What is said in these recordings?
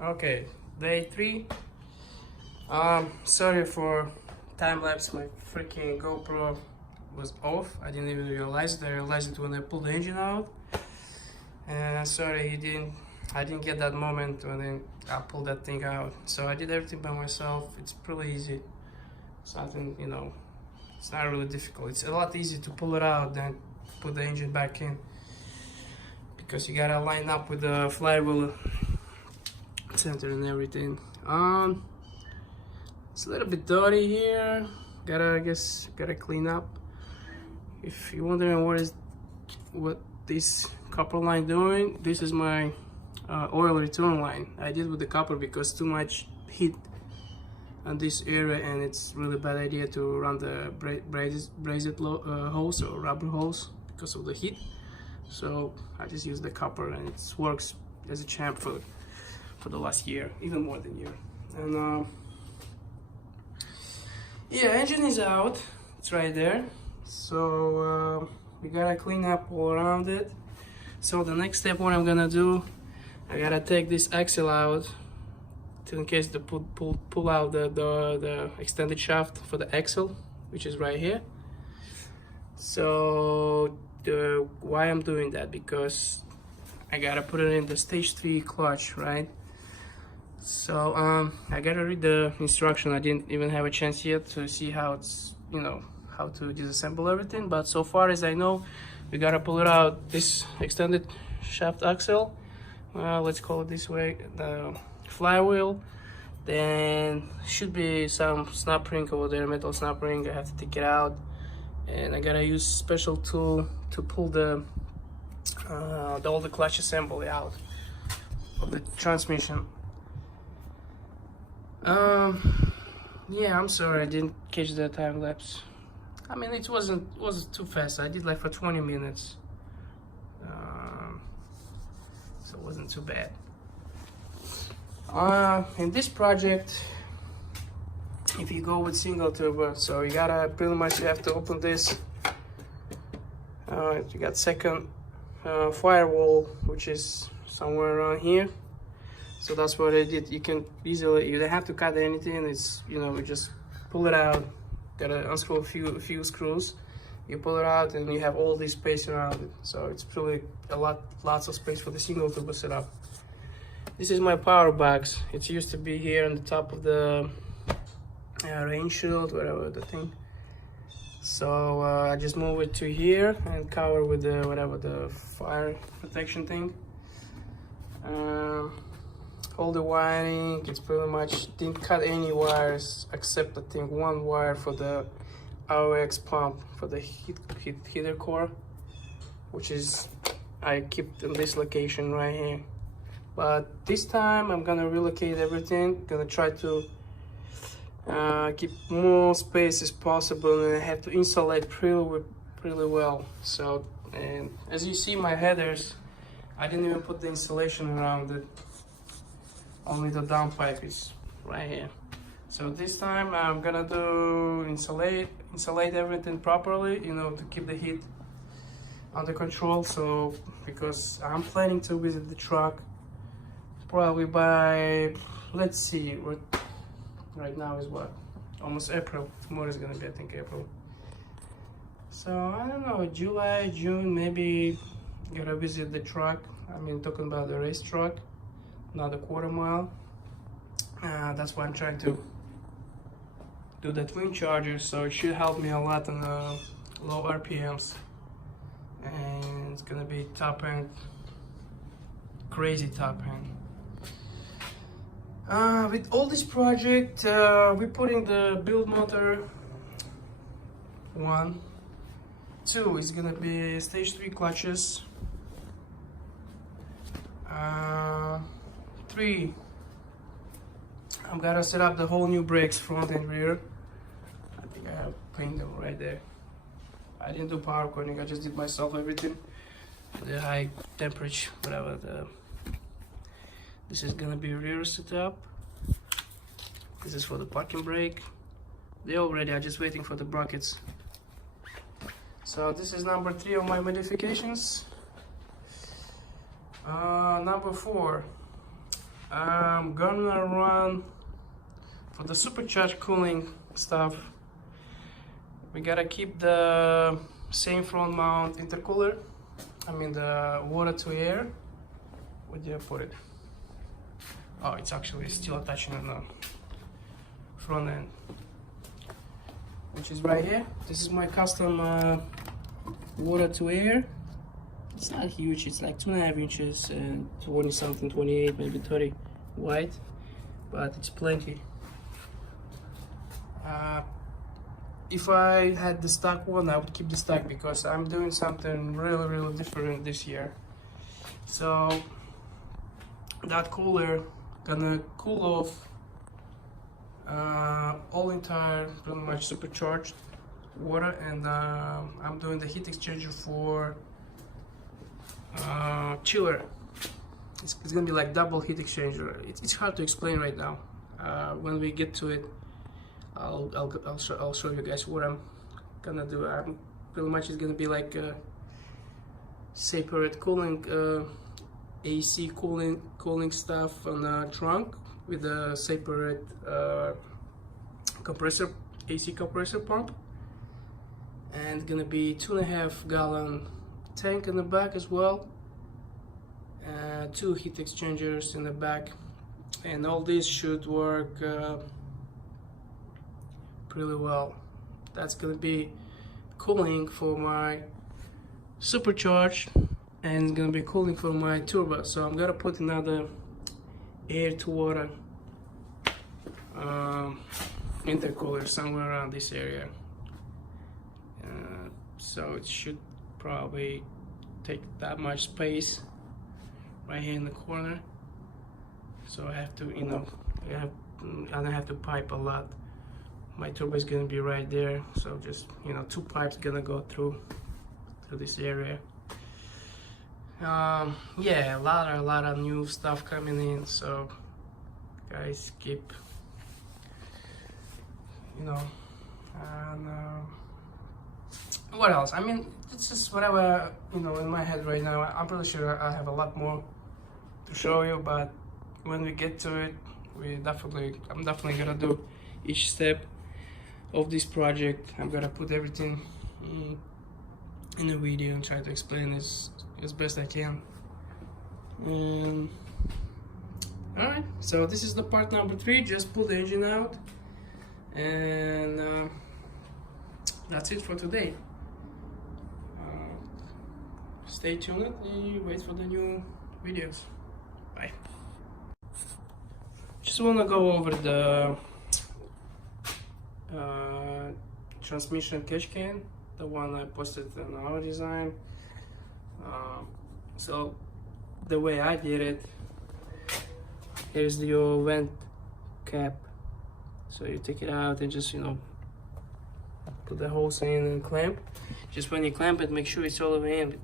Okay, day 3. Sorry for time lapse. My freaking GoPro was off. I didn't even realize it. I realized it when I pulled the engine out. And sorry, I didn't get that moment when I pulled that thing out. So I did everything by myself. It's pretty easy. It's nothing, it's not really difficult. It's a lot easier to pull it out than put the engine back in, because you gotta line up with the flywheel center and everything. It's a little bit dirty here. I guess gotta clean up. If you're wondering what this copper line doing, this is my oil return line. I did with the copper because too much heat on this area, and it's really bad idea to run the braided hose or rubber hose because of the heat. So I just use the copper, and it works as a champ for the last year, even more than year. And yeah, engine is out. It's right there. So we gotta clean up all around it. So the next step, what I'm gonna do, I gotta take this axle out in case to pull out the extended shaft for the axle, which is right here. So why I'm doing that, because I gotta put it in the stage 3 clutch, right? So I gotta read the instruction. I didn't even have a chance yet to see how it's, how to disassemble everything, but so far as I know, we gotta pull it out, this extended shaft axle, let's call it this way, the flywheel. Then should be some snap ring over there, metal snap ring. I have to take it out, and I gotta use special tool to pull all the clutch assembly out of the transmission. Yeah, I'm sorry I didn't catch the time lapse. I mean, it wasn't too fast. I did like for 20 minutes, so it wasn't too bad. In this project, if you go with single turbo, so you gotta pretty much, you have to open this. You got second firewall, which is somewhere around here. So that's what I did. You can easily, you don't have to cut anything. It's, you just pull it out. Gotta unscrew a few screws. You pull it out, and you have all this space around it. So it's really lots of space for the single turbo setup. This is my power box. It used to be here on the top of the rain shield, whatever the thing. So I just move it to here and cover with the fire protection thing. All the wiring, it's pretty much, didn't cut any wires except I think one wire for the ROX pump for the heater core, which is I keep in this location right here. But this time I'm gonna relocate everything. Gonna try to keep more space as possible, and I have to insulate pretty well. So, and as you see, my headers, I didn't even put the insulation around it. Only the downpipe is right here. So this time I'm gonna do insulate everything properly, to keep the heat under control. So because I'm planning to visit the truck probably by, let's see, right now is what, almost April. Tomorrow is gonna be, I think, April. So I don't know, July, June, maybe gotta visit the truck. I mean, talking about the race truck, not a quarter mile. That's why I'm trying to do the twin charger, so it should help me a lot on low RPMs, and it's gonna be top end, crazy top end. With all this project, we're putting the build motor 1, 2 is gonna be stage 3 clutches, 3, I'm gonna set up the whole new brakes, front and rear. I think I have painted them right there. I didn't do power coding, I just did myself everything. The high temperature, whatever. This is gonna be rear setup. This is for the parking brake. They're all ready, I'm just waiting for the brackets. So this is number 3 of my modifications. Number 4, I'm gonna run for the supercharged cooling stuff. We gotta keep the same front mount intercooler. I mean the water to air. Where did I put it? Oh, it's actually still attaching on the front end, which is right here. This is my custom water to air. It's not huge, it's like 2.5 inches and 20 something, 28, maybe 30 wide, but it's plenty. If I had the stock one, I would keep the stock because I'm doing something really different this year. So that cooler gonna cool off all entire pretty much supercharged water, and I'm doing the heat exchanger for chiller. It's gonna be like double heat exchanger. It's hard to explain right now. When we get to it, I'll show you guys what I'm gonna do. Pretty much it's gonna be like separate cooling, AC cooling stuff on the trunk with a separate compressor, AC compressor pump, and gonna be 2.5 gallon tank in the back as well. 2 heat exchangers in the back, and all this should work pretty well. That's gonna be cooling for my supercharged, and it's gonna be cooling for my turbo. So I'm gonna put another air to water intercooler somewhere around this area, so it should probably take that much space right here in the corner. So I have to, you know, I don't have to pipe a lot. My turbo is gonna be right there, so just, you know, 2 pipes gonna go through this area. Yeah, a lot of new stuff coming in, so guys, keep, you know. And what else? I mean, it's just whatever, you know, in my head right now. I'm pretty sure I have a lot more to show you, but when we get to it, I'm definitely gonna do each step of this project. I'm gonna put everything in a video and try to explain this as best I can. Alright, so this is the part number 3. Just pull the engine out, and that's it for today. Stay tuned and wait for the new videos. Bye. Just want to go over the transmission catch can, the one I posted on our design. So the way I did it, here's your vent cap. So you take it out and just, you know, put the hose in and clamp. Just when you clamp it, make sure it's all the way in,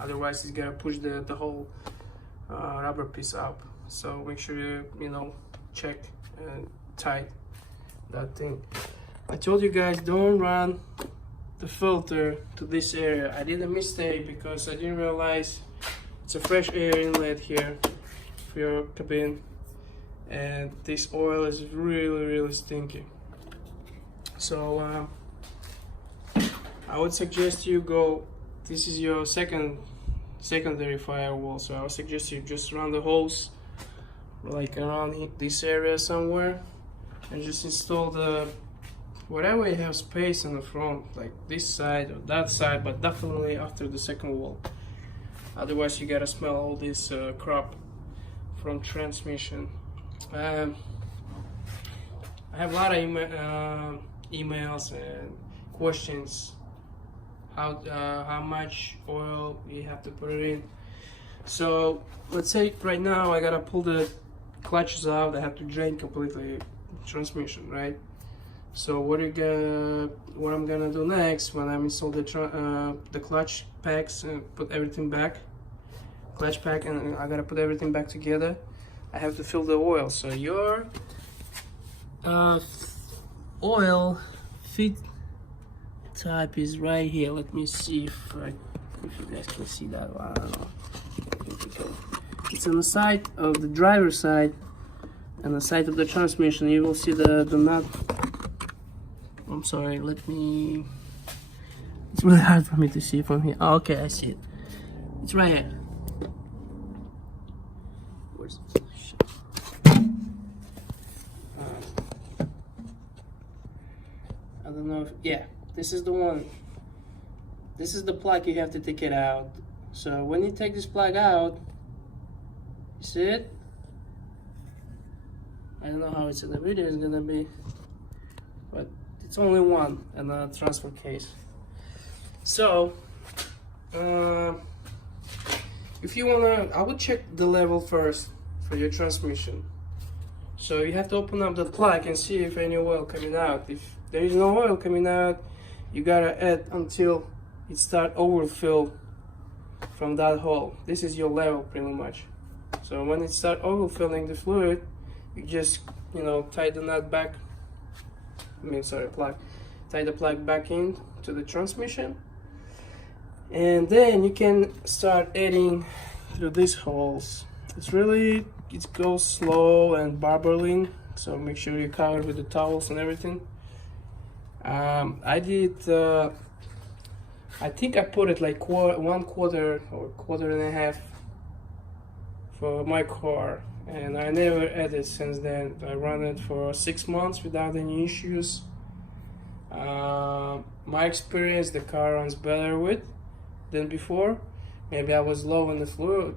otherwise it's gonna push the whole rubber piece up. So make sure you know, check and tight that thing. I told you guys, don't run the filter to this area. I did a mistake because I didn't realize it's a fresh air inlet here for your cabin, and this oil is really stinky. So I would suggest you go, this is your secondary firewall, so I would suggest you just run the hose like around this area somewhere, and just install the, whatever you have space in the front, like this side or that side, but definitely after the second wall. Otherwise you gotta smell all this crap from transmission. I have a lot of emails and questions how much oil you have to put it in. So let's say right now I gotta pull the clutches out. I have to drain completely transmission, right? So what I'm gonna do next, when I'm install the clutch packs and put everything back, clutch pack, and I gotta put everything back together, I have to fill the oil. So your oil fit type is right here. Let me see if you guys can see that. I don't know. it's on the side of the driver's side and the side of the transmission. You will see the nut. I'm sorry, let me, it's really hard for me to see from here. Oh, okay, I see it. It's right here. Where's it? I don't know if, yeah, this is the one. This is the plug, you have to take it out. So when you take this plug out, you see it? I don't know how it's in the video is gonna be, but it's only one and a transfer case. So if you wanna, I would check the level first for your transmission. So you have to open up the plug and see if any oil coming out. If there is no oil coming out, you gotta add until it start overfill from that hole. This is your level pretty much. So when it start overfilling the fluid, you just, you know, tie the nut back, plug, tie the plug back in to the transmission, and then you can start adding through these holes. It goes slow and bubbling, so make sure you cover it with the towels and everything. I did, I think I put it like 1/4 or 1.25 for my car, and I never added since then. I ran it for 6 months without any issues. My experience, the car runs better with than before. Maybe I was low in the fluid,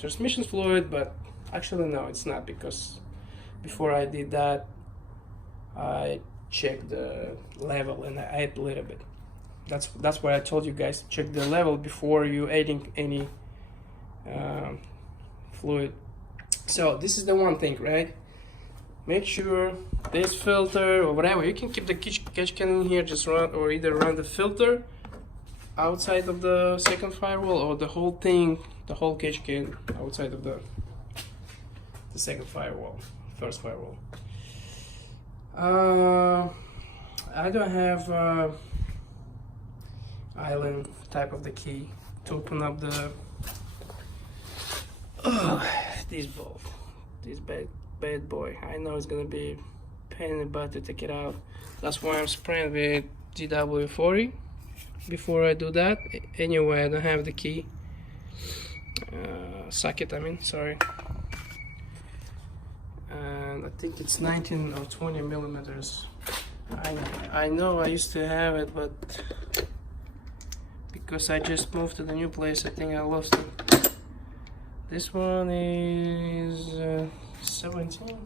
transmission fluid, but actually no, it's not, because before I did that, I checked the level and I add a little bit. That's why I told you guys to check the level before you adding any fluid. So this is the one thing, right? Make sure this filter or whatever, you can keep the catch can in here, just run, or either run the filter outside of the second firewall, or the whole thing, the whole catch can outside of the second firewall, first firewall. I don't have island type of the key to open up the this bolt, this bad boy. I know it's gonna be pain in the butt to take it out. That's why I'm spraying with GW40 before I do that. Anyway, I don't have the key socket, sorry. And I think it's 19 or 20 millimeters. I know I used to have it, but because I just moved to the new place, I think I lost it. This one is 17.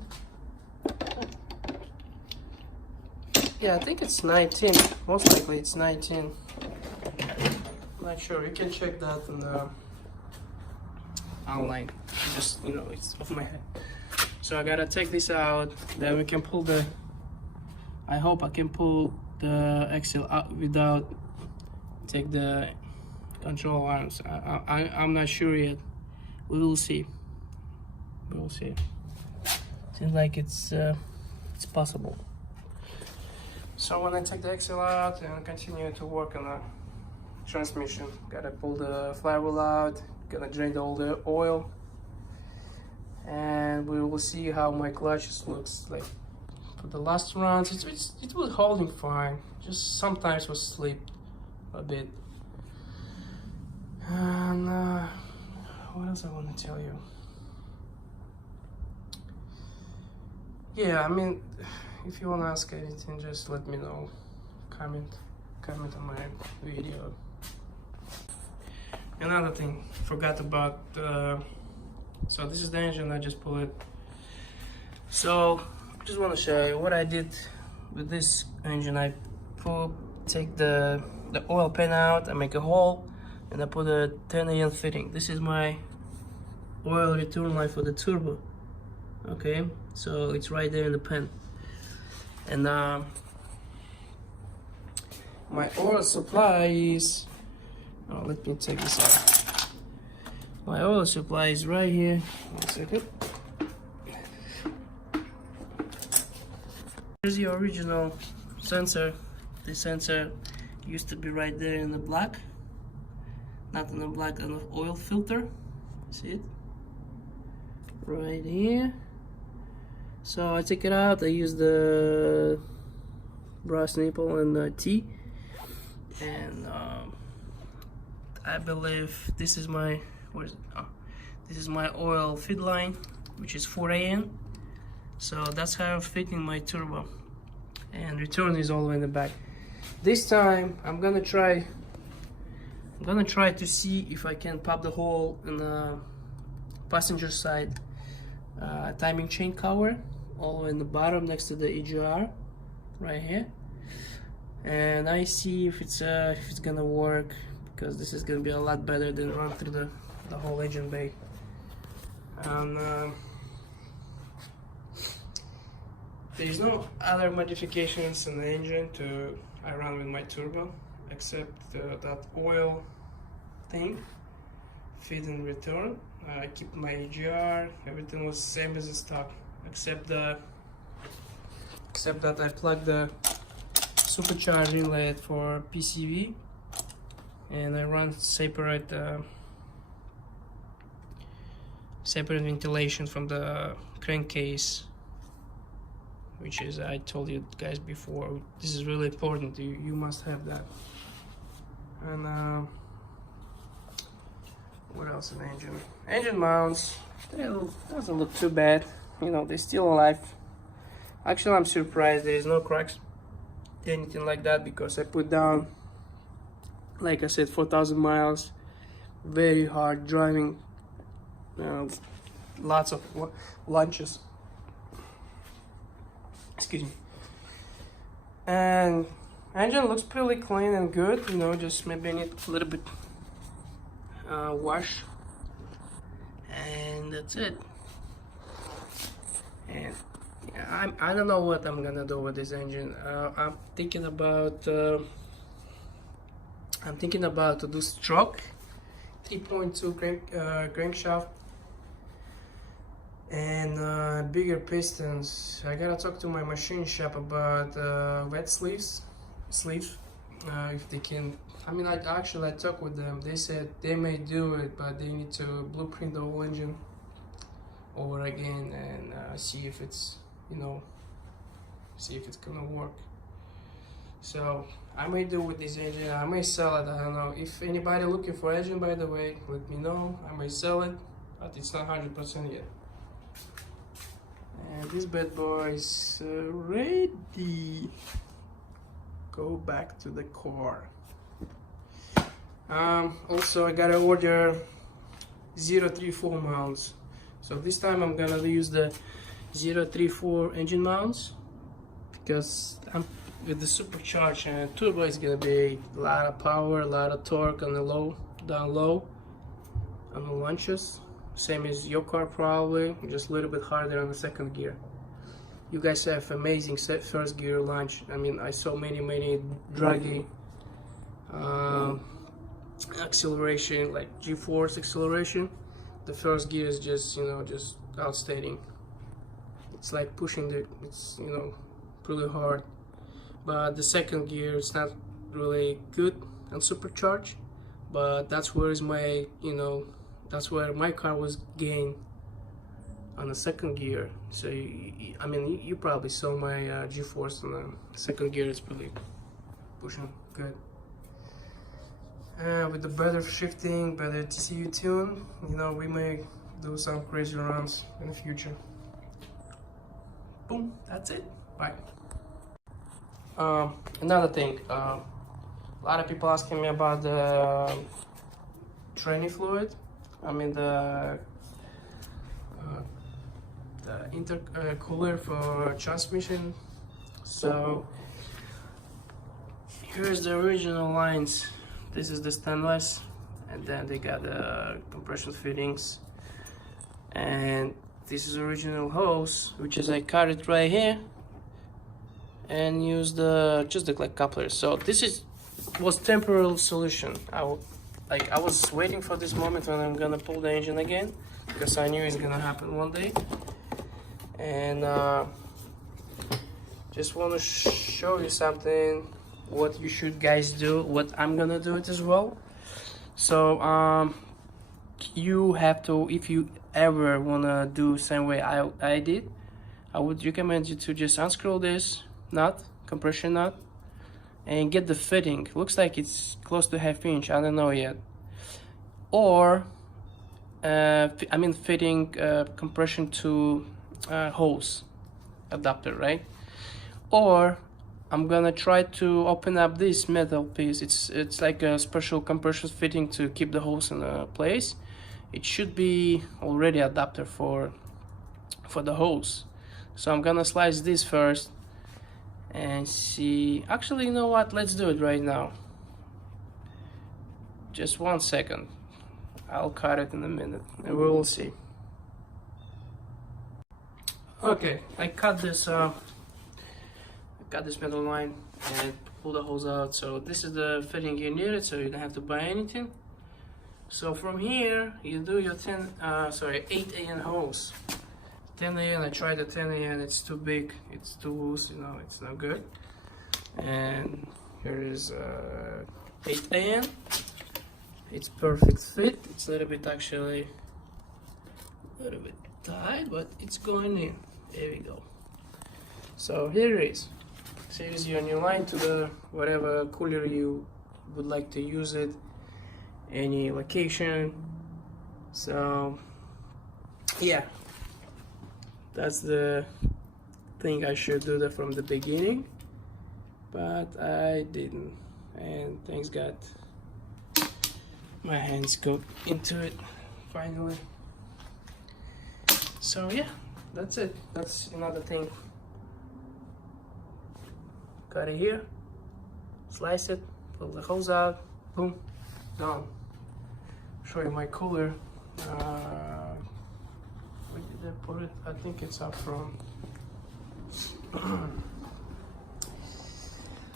Yeah, I think it's 19. Most likely it's 19. I'm not sure. You can check that in the online. Just, you know, it's off my head. So I gotta take this out. Then we can pull the. I hope I can pull the axle out without take the control arms. I'm not sure yet. We will see. We will see. Seems like it's possible. So when I take the axle out and continue to work on the transmission, gotta pull the flywheel out, gonna drain all the oil, and we will see how my clutches looks like. For the last runs, it was holding fine. Just sometimes was slip a bit. And what else I want to tell you? Yeah, if you want to ask anything, just let me know. Comment on my video. Another thing, forgot about. So this is the engine. I just pulled it. So just want to show you what I did with this engine. I take the oil pan out. I make a hole, and I put a 10 AN fitting. This is my oil return line for the turbo. Okay, so it's right there in the pan. And my oil supply is, let me take this out. My oil supply is right here. 1 second. Here's the original sensor. This sensor used to be right there in the black, not in the black, on the oil filter. See it? Right here. So I take it out, I use the brass nipple and the T, and I believe this is my, what is it? Oh, this is my oil feed line, which is 4AN. So that's how I'm fitting my turbo, and return is all the way in the back. This time I'm gonna try to see if I can pop the hole in the passenger side timing chain cover all the way in the bottom next to the EGR right here, and I see if it's gonna work, because this is gonna be a lot better than run through the whole engine bay. And there's no other modifications in the engine I run with my turbo except that oil thing, feed and return. I keep my EGR, everything was same as the stock, except that I plugged the supercharged inlet for PCV, and I run separate ventilation from the crankcase, which is, I told you guys before, this is really important. You must have that. And what else in the engine? Engine mounts, they doesn't look too bad. You know, they're still alive. Actually, I'm surprised there is no cracks, anything like that, because I put down, like I said, 4,000 miles, very hard driving, lots of lunches. Excuse me. And engine looks pretty clean and good, you know, just maybe I need a little bit wash, and that's it. And yeah, I don't know what I'm gonna do with this engine. I'm thinking about to do stroke 3.2 crankshaft and bigger pistons. I gotta talk to my machine shop about wet sleeves, if they can. I mean, I talked with them. They said they may do it, but they need to blueprint the whole engine over again and see if it's, you know, see if it's gonna work. So I may do with this engine. I may sell it. I don't know. If anybody looking for engine, by the way, let me know. I may sell it, but it's not 100% yet. And this bad boy is ready. Go back to the car. Also, I gotta order 034 mounts. So this time I'm gonna use the 034 engine mounts, because with the supercharged turbo is gonna be a lot of power, a lot of torque on the down low on the launches. Same as your car probably, just a little bit harder on the second gear. You guys have amazing first gear launch. I mean, I saw many draggy acceleration, like G-force acceleration. The first gear is just, you know, just outstanding. It's like pushing it's, you know, pretty hard. But the second gear, it's not really good and supercharged. But that's where is my, you know, that's where my car was gained on the second gear. So I mean, you probably saw my G-force on the second gear. It's pretty pushing good. With the better shifting, better TCU tune, you know, we may do some crazy runs in the future. Boom, that's it. Bye. Another thing, a lot of people asking me about the training fluid. I mean the intercooler for transmission. So here's the original lines. This is the stainless, and then they got the compression fittings, and this is original hose, which is I cut it right here and use just the like couplers. So this was temporary solution. I was waiting for this moment when I'm gonna pull the engine again, because I knew it's gonna happen one day. And just want to show you something, what you should guys do, what I'm gonna do it as well. So you have to, if you ever wanna do same way I did, I would recommend you to just unscrew this nut, compression nut, and get the fitting. Looks like it's close to 1/2 inch, I don't know yet. Or fitting compression to hose adapter, right? Or I'm gonna try to open up this metal piece. It's like a special compression fitting to keep the hose in place. It should be already adapter for the hose. So I'm gonna slice this first and see. Actually, you know what? Let's do it right now. Just 1 second. I'll cut it in a minute and we will see. Okay, I cut this metal line and pull the hose out. So this is the fitting you needed, so you don't have to buy anything. So from here you do your 8 AN hose. 10 AN, I tried the 10 AN, it's too big, it's too loose, you know, it's not good. And here is 8 AN. It's perfect fit. It's a little bit actually tight, but it's going in. There we go. So here it is. So here's your new line to the whatever cooler you would like to use it, any location. So yeah, that's the thing. I should do that from the beginning, but I didn't, and thanks God my hands got into it finally. So yeah, that's it. That's another thing. Cut it here, slice it, pull the hose out, boom, done. Show you my cooler. Where did I put it? I think it's up front.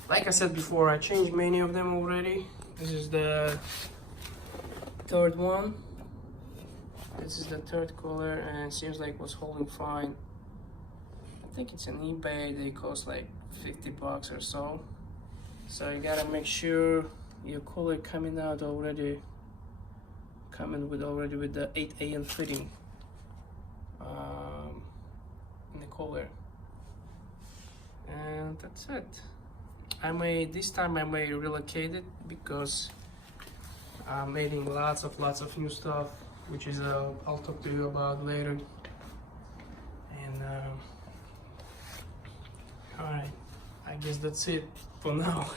Like I said before, I changed many of them already. This is the third one. This is the third cooler, and it seems like it was holding fine. I think it's an eBay. They cost like 50 bucks or so. So you gotta make sure your cooler coming with the 8 AN fitting in the cooler. And that's it. This time I may relocate it because I'm adding lots of new stuff, which is I'll talk to you about later. And all right, I guess that's it for now.